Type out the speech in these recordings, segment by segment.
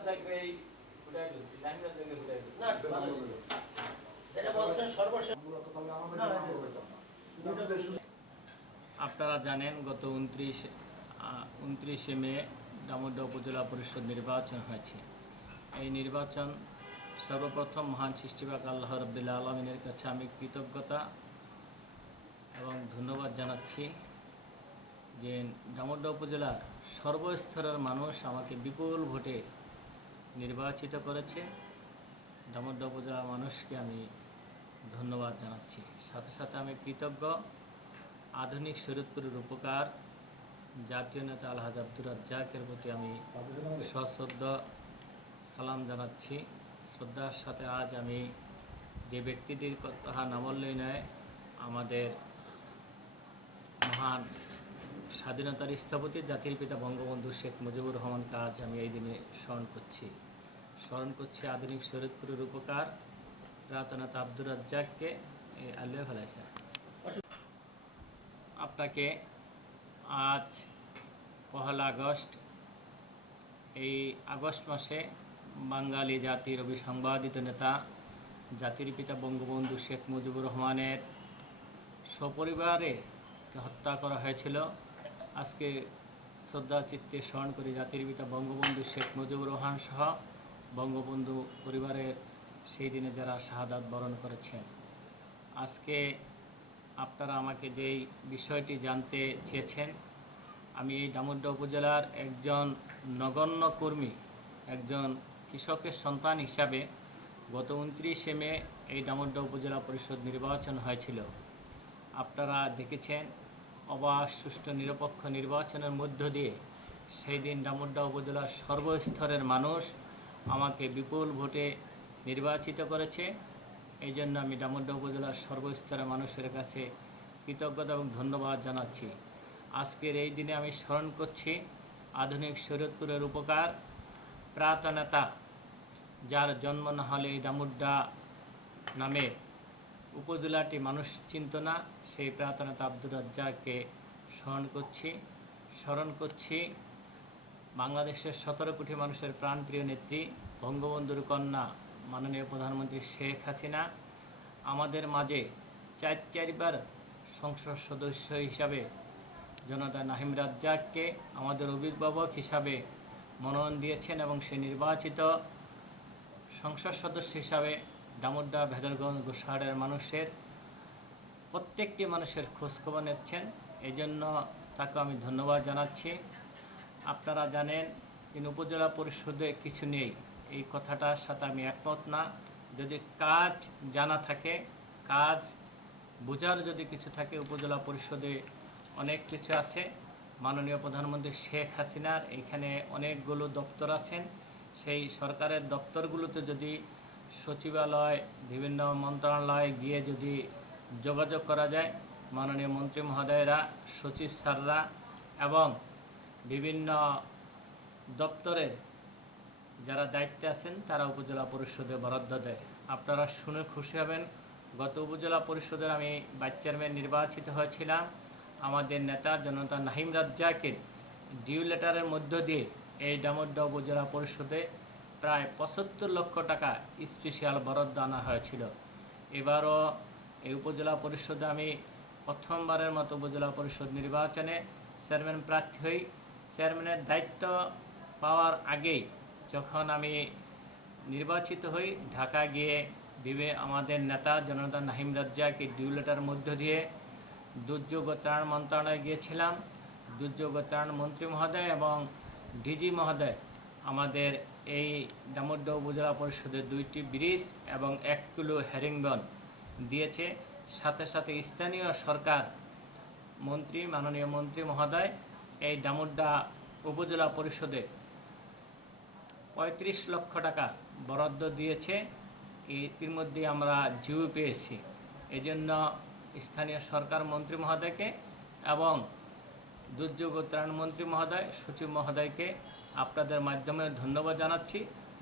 রাজ্জাককে ফুটাই দিচ্ছি নাহিম রাজ্জাককে ফুটাই দিচ্ছি না ভালো যেটা বলছেন সর্বশেষ আপনারা জানেন গত উনত্রিশ উনত্রিশে মে দামোদর উপজেলা পরিষদ নির্বাচন হয়েছে। এই নির্বাচন সর্বপ্রথম মহান সৃষ্টিবাক আল্লাহ রব্দুল্লা আলমিনের কাছে আমি কৃতজ্ঞতা এবং ধন্যবাদ জানাচ্ছি যে দামোদর উপজেলার সর্বস্তরের মানুষ আমাকে বিপুল ভোটে নির্বাচিত করেছে। দামোদর উপজেলার মানুষকে আমি ধন্যবাদ জানাচ্ছি। সাথে সাথে আমি কৃতজ্ঞ। আধুনিক শরীয়তপুরের উপকার। জাতীয় নেতা আলহাজ আব্দুর রাজ্জাকের প্রতি আমি সশ্রদ্ধ। সালাম জানাচ্ছি। শ্রদ্ধার সাথে আজ আমি যে ব্যক্তিটির কথা নামল্যই নয়, আমাদের মহান স্বাধীনতার স্থপতি জাতির পিতা বঙ্গবন্ধু শেখ মুজিবুর রহমানকে আজ আমি এই দিনে স্মরণ করছি। স্মরণ করছি আধুনিক শরীয়তপুরের উপকার, রাতনাথ আব্দুর রাজ্জাককে। আল্লাহ ফেলেছে আপনাকে আজ পহেলা আগস্ট, এই আগস্ট মাসে বাঙালি জাতির অবিসংবাদিত নেতা, জাতির পিতা বঙ্গবন্ধু শেখ মুজিবুর রহমানের সপরিবারে হত্যা করা হয়েছিল। আজকে শ্রদ্ধা চিত্তে স্মরণ করি জাতির পিতা বঙ্গবন্ধু শেখ মুজিবুর রহমান সহ বঙ্গবন্ধু পরিবারের সেই দিনে যারা শাহাদাত বরণ করেছেন। আজকে আপনারা আমাকে যেই বিষয়টি জানতে চেয়েছেন, আমি এই দামোদর উপজেলার একজন নগণ্য কর্মী, একজন কৃষকের সন্তান হিসাবে গত উনত্রিশে মে এই দামোদর উপজেলা পরিষদ নির্বাচন হয়েছিল। আপনারা দেখেছেন অবাধ, সুষ্ঠু, নিরপেক্ষ নির্বাচনের মধ্য দিয়ে সেই দিন দামোদর উপজেলার সর্বস্তরের মানুষ আমাকে বিপুল ভোটে নির্বাচিত করেছে। এই জন্য আমি দামোদর উপজেলার সর্বস্তরের মানুষের কাছে কৃতজ্ঞতা এবং ধন্যবাদ জানাচ্ছি। আজকের এই দিনে আমি স্মরণ করছি আধুনিক শরীয়তপুরের উপকার প্রাত নেতা যার জন্ম না হলে এই দামুড্ডা নামে উপজেলাটি মানুষ চিনত না, সেই প্রার্থনাতা আব্দুর রাজ্জাককে স্মরণ করছি স্মরণ করছি। বাংলাদেশের সতেরো কোটি মানুষের প্রাণপ্রিয় নেত্রী, বঙ্গবন্ধুর কন্যা, মাননীয় প্রধানমন্ত্রী শেখ হাসিনা, আমাদের মাঝে চার চারবার সংসদ সদস্য হিসাবে জনতা নাহিম রাজ্জাককে, আমাদের অভিভাবক হিসাবে মনোনয়ন দিয়েছেন এবং সে নির্বাচিত সংসদ সদস্য হিসাবে দামোদ্দা ভেদরগঞ্জ গোসাহারের মানুষের প্রত্যেকটি মানুষের খোঁজখবর নিচ্ছেন। এই জন্য তাকে আমি ধন্যবাদ জানাচ্ছি। আপনারা জানেন যে উপজেলা পরিষদে কিছু নেই। এই কথাটার সাথে আমি একমত না। যদি কাজ জানা থাকে, কাজ বোঝার যদি কিছু থাকে, উপজেলা পরিষদে অনেক কিছু আছে। মাননীয় প্রধানমন্ত্রী শেখ হাসিনার এখানে অনেকগুলো দপ্তর আছেন। সেই সরকারের দপ্তরগুলোতে যদি সচিবালয়, বিভিন্ন মন্ত্রণালয়ে গিয়ে যদি যোগাযোগ করা যায়, মাননীয় মন্ত্রী মহোদয়রা, সচিব স্যাররা এবং বিভিন্ন দপ্তরের যারা দায়িত্বে আছেন, তারা উপজেলা পরিষদে বরাদ্দ দেয়। আপনারা শুনে খুশি হবেন, গত উপজেলা পরিষদের আমি ভাইস চেয়ারম্যান নির্বাচিত হয়েছিলাম। আমাদের নেতা জনতা নাহিম রাজ্জাকের ডিউ লেটারের মধ্য দিয়ে এই দামোদ্দা উপজেলা পরিষদে প্রায় পঁচাত্তর লক্ষ টাকা স্পেশাল বরাদ্দ আনা হয়েছিল। এবারও এই উপজেলা পরিষদে আমি প্রথমবারের মতো উপজেলা পরিষদ নির্বাচনে চেয়ারম্যান প্রার্থী হই। চেয়ারম্যানের দায়িত্ব পাওয়ার আগেই যখন আমি নির্বাচিত হই, ঢাকা গিয়ে দিবে আমাদের নেতা জনতা নাহিম রাজ্জাকে ডিউ লেটার মধ্য দিয়ে। দুর্যোগ ত্রাণ মন্ত্রণালয়ে গিয়েছিলাম। দুর্যোগ ত্রাণ মন্ত্রী মহোদয় এবং ডিজি মহোদয় আমাদের এই দামোদ্দর উপজেলা পরিষদের দুইটি ব্রিজ এবং এক কিলো হ্যারিংবন দিয়েছে। সাথে সাথে স্থানীয় সরকার মন্ত্রী, মাননীয় মন্ত্রী মহোদয় এই দামোদ্দা উপজেলা পরিষদে পঁয়ত্রিশ লক্ষ টাকা বরাদ্দ দিয়েছে। এর মধ্যে আমরা জিও পেয়েছি। এজন্য স্থানীয় সরকার মন্ত্রী মহোদয়কে এবং দুর্যোগ ত্রাণ মন্ত্রী মহোদয়, সচিব মহোদয়কে আপনাদের মাধ্যমে ধন্যবাদ জানাচ্ছি।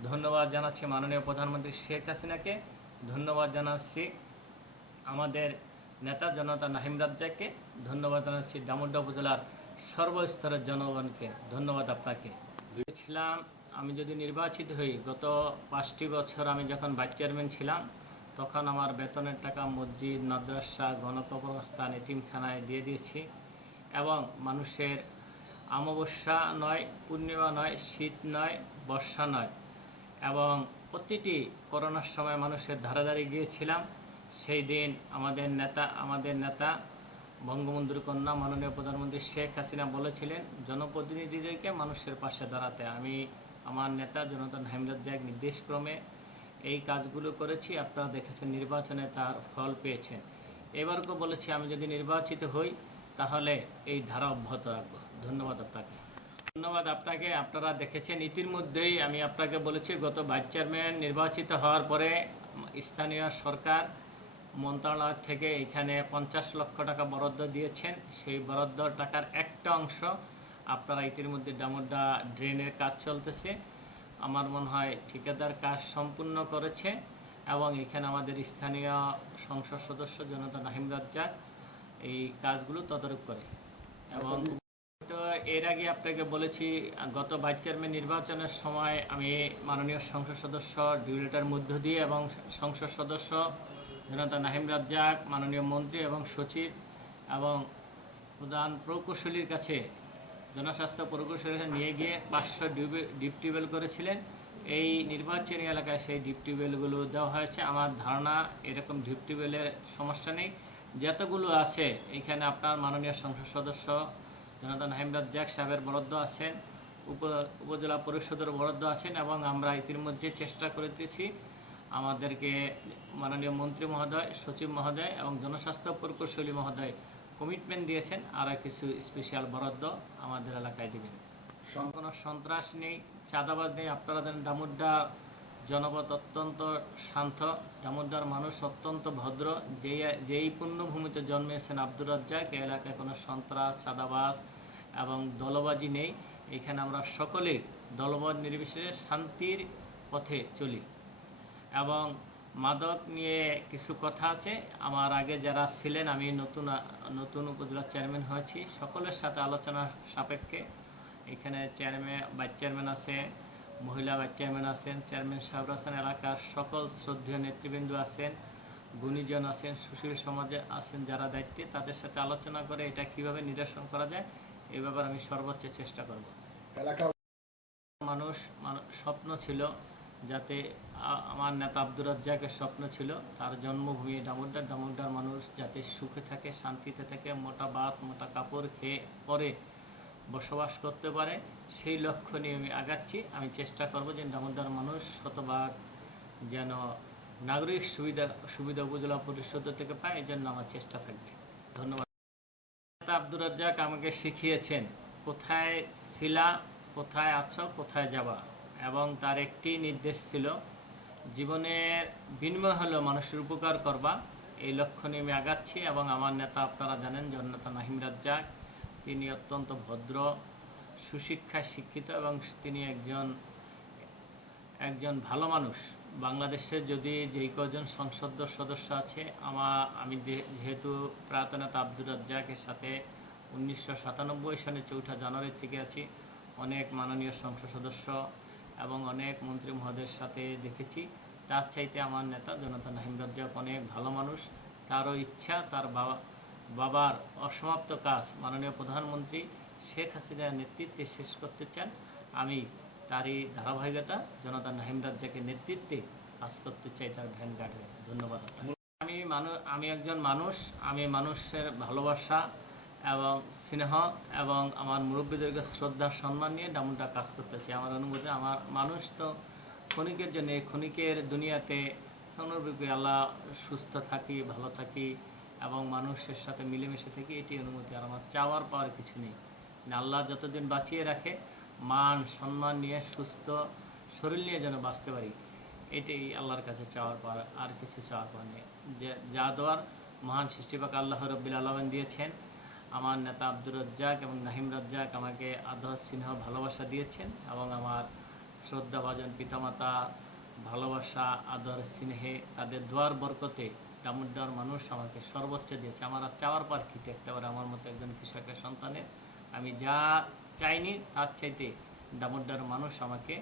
ধন্যবাদ জানাচ্ছি মাননীয় প্রধানমন্ত্রী শেখ হাসিনাকে। ধন্যবাদ জানাচ্ছি আমাদের নেতা জনতা নাহিম রাজ্জাককে। ধন্যবাদ জানাচ্ছি দামোদ্দা উপজেলার সর্বস্তরের জনগণকে। ধন্যবাদ আপনাকে। ছিলাম, আমি যদি নির্বাচিত হই, গত পাঁচটি বছর আমি যখন ভাইস চেয়ারম্যান ছিলাম, তখন আমার বেতনের টাকা মসজিদ, মাদ্রাসা, গণকবরস্থান, এতিমখানায় দিয়ে দিয়েছি এবং মানুষের অমাবস্যা নয়, পূর্ণিমা নয়, শীত নয়, বর্ষা নয়। এবং প্রতিটি করোনার সময় মানুষের ধারে ধারে গিয়েছিলাম। সেই দিন আমাদের নেতা আমাদের নেতা, বঙ্গবন্ধুর কন্যা মাননীয় প্রধানমন্ত্রী শেখ হাসিনা বলেছিলেন, জনপ্রতিনিধিদেরকে মানুষের পাশে দাঁড়াতে। আমি আমার নেতা জনতা হামিদুল জায়গ নির্দেশক্রমে এই কাজগুলো করেছি। আপনারা দেখেছেন নির্বাচনে তার ফল পেয়েছেন। এবারকেও বলেছি, আমি যদি নির্বাচিত হই, তাহলে এই ধারা অব্যাহত রাখব। ধন্যবাদ আপনাকে। ধন্যবাদ আপনাকে। আপনারা দেখেছেন ইতিমধ্যেই আমি আপনাকে বলেছি, গত ভাইস চেয়ারম্যান নির্বাচিত হওয়ার পরে স্থানীয় সরকার মন্ত্রণালয় থেকে এখানে পঞ্চাশ লক্ষ টাকা বরাদ্দ দিয়েছেন। সেই বরাদ্দ টাকার একটা অংশ আপনারা ইতিমধ্যে ডামুড্ডা ড্রেনের কাজ চলতেছে। আমার মনে হয় ঠিকাদার কাজ সম্পূর্ণ করেছে এবং এখানে আমাদের স্থানীয় সংসদ সদস্য জনতা নাহিম রাজ্জাক এই কাজগুলো তদারক করে। এবং এর আগে আপনাকে বলেছি, গত ভাইস চেয়ারম্যান নির্বাচনের সময় আমি মাননীয় সংসদ সদস্য ডিউলেটার মধ্য দিয়ে এবং সংসদ সদস্য জনতা নাহিম রাজ্জাক, মাননীয় মন্ত্রী এবং সচিব এবং প্রধান প্রকৌশলীর কাছে জনস্বাস্থ্য প্রকৌশলীর কাছে নিয়ে গিয়ে পাঁচশো ডিপ টিউবওয়েল করেছিলেন। এই নির্বাচনী এলাকায় সেই ডিপ টিউবওয়েলগুলো দেওয়া হয়েছে। আমার ধারণা এরকম ডিপ সমস্যা নেই। যতগুলো আছে, এখানে আপনার মাননীয় সংসদ সদস্য জনতা নাহিম জ্যাক সাহেবের বরাদ্দ আছেন, উপ, উপজেলা পরিষদের বরাদ্দ আছেন এবং আমরা ইতিমধ্যে চেষ্টা করিতেছি আমাদেরকে মাননীয় মন্ত্রী মহোদয়, সচিব মহোদয় এবং জনস্বাস্থ্য প্রকৌশলী মহোদয় কমিটমেন্ট দিয়েছেন আর কিছু স্পেশাল বরাদ্দ আমাদের এলাকায় দিবেন। কোনো সন্ত্রাস নেই, চাঁদাবাজ নেই, আপনারা জানেন দামুড্ডা জনপদ অত্যন্ত শান্ত। দামোদ্দার মানুষ অত্যন্ত ভদ্র। যেই যেই পুণ্যভূমিতে জন্মেছেন আব্দুর রাজ্জাক এলাকায় কোনো সন্ত্রাস সাদাবাস এবং দলবাজি নেই। এখানে আমরা সকলেই দলবাদ নির্বিশেষে শান্তির পথে চলি। এবং মাদক নিয়ে কিছু কথা আছে। আমার আগে যারা ছিলেন, আমি নতুন নতুন উপজেলা চেয়ারম্যান হয়েছি। সকলের সাথে আলোচনা সাপেক্ষে। এখানে চেয়ারম্যান, ভাইস চেয়ারম্যান আছে মহিলা ভাইস চেয়ারম্যান আছেন চেয়ারম্যান সাহেব আছেন এলাকার সকল শ্রদ্ধেয় নেতৃবৃন্দ আছেন গুণীজন আছেন সুশীল সমাজে আছেন যারা দায়িত্বে তাদের সাথে আলোচনা করে এটা কীভাবে নিরসন করা যায় এ ব্যাপারে আমি সর্বোচ্চ চেষ্টা করব। এলাকা মানুষ স্বপ্ন ছিল যাতে আমার নেতা আব্দুর রাজ্জাকের স্বপ্ন ছিল তার জন্মভূমি ডামুড্ডার ডামুড্ডার মানুষ যাতে সুখে থাকে শান্তিতে থাকে মোটা ভাত মোটা কাপড় খেয়ে পরে বসবাস করতে পারে, সেই লক্ষ্য নিয়ে আমি আগাচ্ছি। আমি চেষ্টা করব যে ডামুড্ডার মানুষ শতভাগ যেন নাগরিক সুবিধা সুবিধা উপজেলা পরিষদ থেকে পায়, এই জন্য আমার চেষ্টা থাকবে। ধন্যবাদ। আব্দুর রাজ্জাক আমাকে শিখিয়েছেন, কোথায় ছিলা কোথায় আছো, কোথায় যাবা? এবং তার একটি নির্দেশ ছিল, জীবনের বিনিময় হলো মানুষের উপকার করবা। এই লক্ষ্য নিয়ে আমি আগাচ্ছি এবং আমার নেতা আপনারা জানেন, জননেতা নাহিম রাজ্জাক। তিনি অত্যন্ত ভদ্র, সুশিক্ষায় শিক্ষিত এবং তিনি একজন একজন ভালো মানুষ। বাংলাদেশের যদি যেই কজন সংসদ সদস্য আছে আমার আমি যেহেতু প্রাত নেতা আব্দুর রাজ্জাকের সাথে উনিশশো সাতানব্বই সনে চৌঠা জানুয়ারি থেকে আছি, অনেক মাননীয় সংসদ সদস্য এবং অনেক মন্ত্রী মহোদয়ের সাথে দেখেছি। তার চাইতে আমার নেতা জনতা নাহিম রাজ্জাক অনেক ভালো মানুষ। তারও ইচ্ছা, তার বাবা বাবার অসমাপ্ত কাজ মাননীয় প্রধানমন্ত্রী শেখ হাসিনার নেতৃত্বে শেষ করতে চান। আমি তারই ধারাবাহিকতা জনতা নাহিম রাজ্জাকের নেতৃত্বে কাজ করতে চাই তার ভ্যান গার্ডে ধন্যবাদ আমি মানুষ আমি একজন মানুষ, আমি মানুষের ভালোবাসা এবং স্নেহ এবং আমার মুরব্বীদেরকে শ্রদ্ধা, সম্মান নিয়ে ডামুনটা কাজ করতেছি আমার অনুভূতি আমার মানুষ তো ক্ষণিকের জন্য, ক্ষণিকের দুনিয়াতে অনুরূপে আল্লাহ সুস্থ থাকি, ভালো থাকি এবং মানুষের সাথে মিলেমিশে থেকে এটি অনুমতি। আর আমার চাওয়ার পাওয়ার কিছু নেই। মানে আল্লাহ যতদিন বাঁচিয়ে রাখে, মান সম্মান নিয়ে সুস্থ শরীর নিয়ে যেন বাঁচতে পারি, এটাই আল্লাহর কাছে চাওয়ার পাওয়ার, আর কিছু চাওয়ার পাওয়ার নেই। যে, যা দেওয়ার মহান সৃষ্টিপাক আল্লাহ রব্বিল আলমেন দিয়েছেন, আমার নেতা আব্দুর রজ্জাক এবং নাহিম রজ্জাক আমাকে আদর, স্নেহ, ভালোবাসা দিয়েছেন এবং আমার শ্রদ্ধাভাজন পিতামাতা, ভালোবাসা, আদর, স্নেহে তাদের দোয়ার বরকতে ডামুড্ডার মানুষ আমাকে সর্বোচ্চ দিয়েছে। আমার আর চাওয়ার পার খেতে একটাবার আমার মতো একজন কৃষকের সন্তানের আমি যা চাইনি তার চাইতে ডামুড্ডার মানুষ আমাকে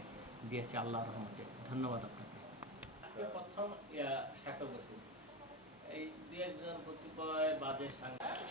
দিয়েছে আল্লাহ রহমতে। ধন্যবাদ আপনাকে। প্রথম এই দু একজন কতিপয় বাজে সাংবাদিক।